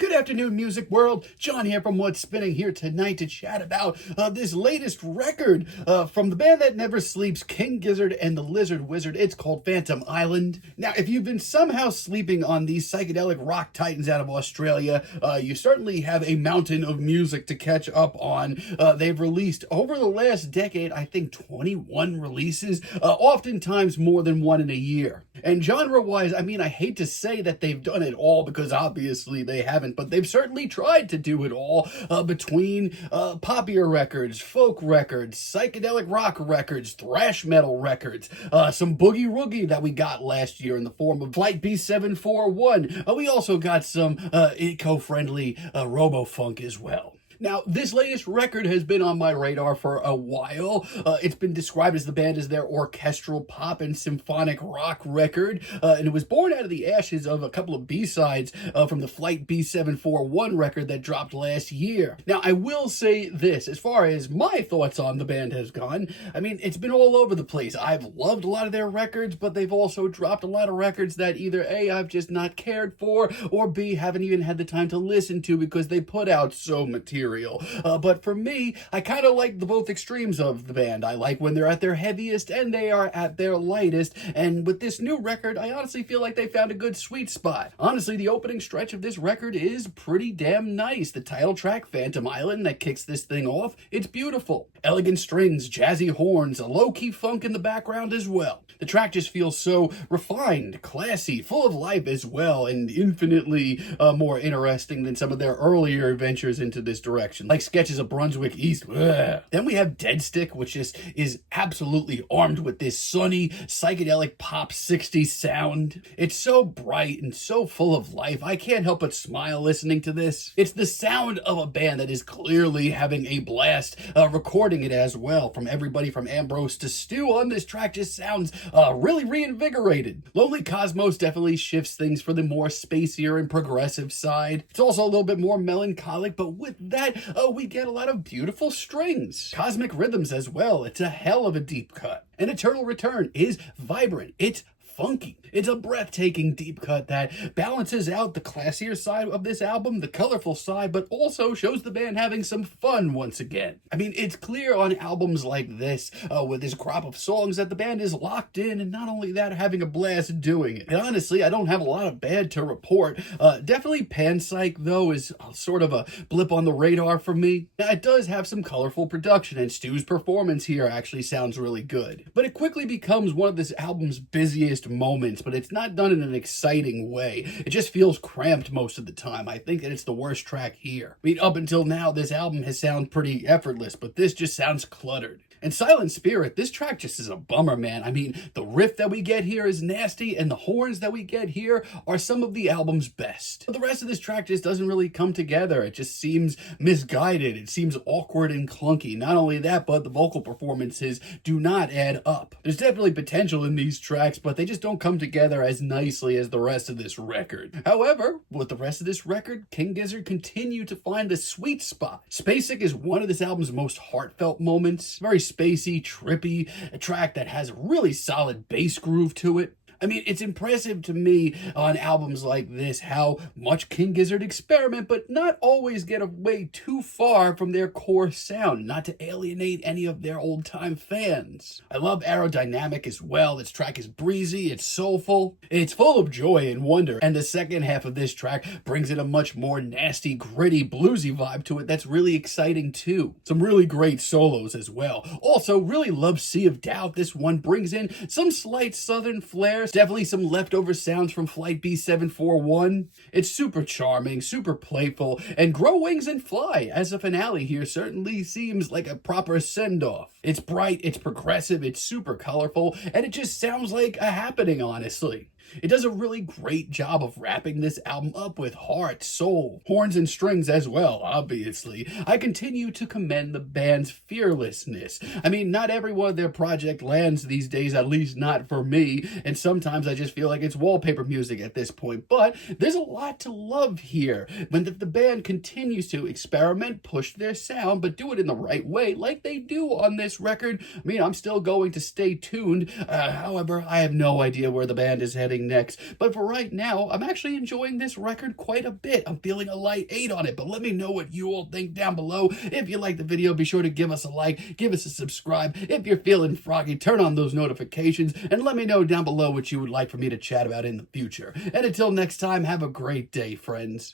Good afternoon, music world. John here from What's Spinning here tonight to chat about this latest record from the band that never sleeps, King Gizzard and the Lizard Wizard. It's called Phantom Island. Now, if you've been somehow sleeping on these psychedelic rock titans out of Australia, you certainly have a mountain of music to catch up on. They've released over the last decade, I think 21 releases, oftentimes more than one in a year. And genre-wise, I mean, I hate to say that they've done it all because obviously they haven't, but they've certainly tried to do it all between poppier records, folk records, psychedelic rock records, thrash metal records, some boogie woogie that we got last year in the form of Flight B741. We also got some eco-friendly robo-funk as well. Now, this latest record has been on my radar for a while. It's been described as the band as their orchestral pop and symphonic rock record, and it was born out of the ashes of a couple of B-sides from the Flight B741 record that dropped last year. Now, I will say this, as far as my thoughts on the band has gone, I mean, it's been all over the place. I've loved a lot of their records, but they've also dropped a lot of records that either A, I've just not cared for, or B, haven't even had the time to listen to because they put out so material. But for me, I kind of like the both extremes of the band. I like when they're at their heaviest and they are at their lightest. And with this new record, I honestly feel like they found a good sweet spot. Honestly, the opening stretch of this record is pretty damn nice. The title track, Phantom Island, that kicks this thing off, it's beautiful. Elegant strings, jazzy horns, a low-key funk in the background as well. The track just feels so refined, classy, full of life as well, and infinitely more interesting than some of their earlier ventures into this direction, like Sketches of Brunswick East. Ugh. Then we have Deadstick, which just is absolutely armed with this sunny, psychedelic pop 60s sound. It's so bright and so full of life, I can't help but smile listening to this. It's the sound of a band that is clearly having a blast recording it as well. From everybody from Ambrose to Stu on this track just sounds really reinvigorated. Lonely Cosmos definitely shifts things for the more spacier and progressive side. It's also a little bit more melancholic, but with that, we get a lot of beautiful strings. Cosmic rhythms as well. It's a hell of a deep cut. And Eternal Return is vibrant. It's funky. It's a breathtaking deep cut that balances out the classier side of this album, the colorful side, but also shows the band having some fun once again. I mean, it's clear on albums like this, with this crop of songs, that the band is locked in, and not only that, having a blast doing it. And honestly, I don't have a lot of bad to report. Definitely Panpsych, though, is sort of a blip on the radar for me. Now, it does have some colorful production, and Stu's performance here actually sounds really good. But it quickly becomes one of this album's busiest moments, but it's not done in an exciting way. It just feels cramped most of the time. I think that it's the worst track here. I mean, up until now, this album has sounded pretty effortless, but this just sounds cluttered. And Silent Spirit, this track just is a bummer, man. I mean, the riff that we get here is nasty, and the horns that we get here are some of the album's best. But the rest of this track just doesn't really come together. It just seems misguided. It seems awkward and clunky. Not only that, but the vocal performances do not add up. There's definitely potential in these tracks, but they just don't come together as nicely as the rest of this record. However, with the rest of this record, King Gizzard continue to find the sweet spot. Spacesick is one of this album's most heartfelt moments. Very spacey, trippy, a track that has a really solid bass groove to it. I mean, it's impressive to me on albums like this how much King Gizzard experiment, but not always get away too far from their core sound, not to alienate any of their old-time fans. I love Aerodynamic as well. This track is breezy, it's soulful, it's full of joy and wonder, and the second half of this track brings in a much more nasty, gritty, bluesy vibe to it that's really exciting too. Some really great solos as well. Also, really love Sea of Doubt. This one brings in some slight southern flair, definitely some leftover sounds from Flight B741. It's super charming, super playful, and Grow Wings and Fly as a finale here certainly seems like a proper send-off. It's bright, it's progressive, it's super colorful, and it just sounds like a happening, honestly. It does a really great job of wrapping this album up with heart, soul, horns, and strings as well, obviously. I continue to commend the band's fearlessness. I mean, not every one of their project lands these days, at least not for me, and sometimes I just feel like it's wallpaper music at this point, but there's a lot to love here. When the band continues to experiment, push their sound, but do it in the right way, like they do on this record. I mean, I'm still going to stay tuned. However, I have no idea where the band is heading happening next. But for right now, I'm actually enjoying this record quite a bit. I'm feeling a light 8 on it, but let me know what you all think down below. If you like the video, be sure to give us a like, give us a subscribe. If you're feeling froggy, turn on those notifications, and let me know down below what you would like for me to chat about in the future. And until next time, have a great day, friends.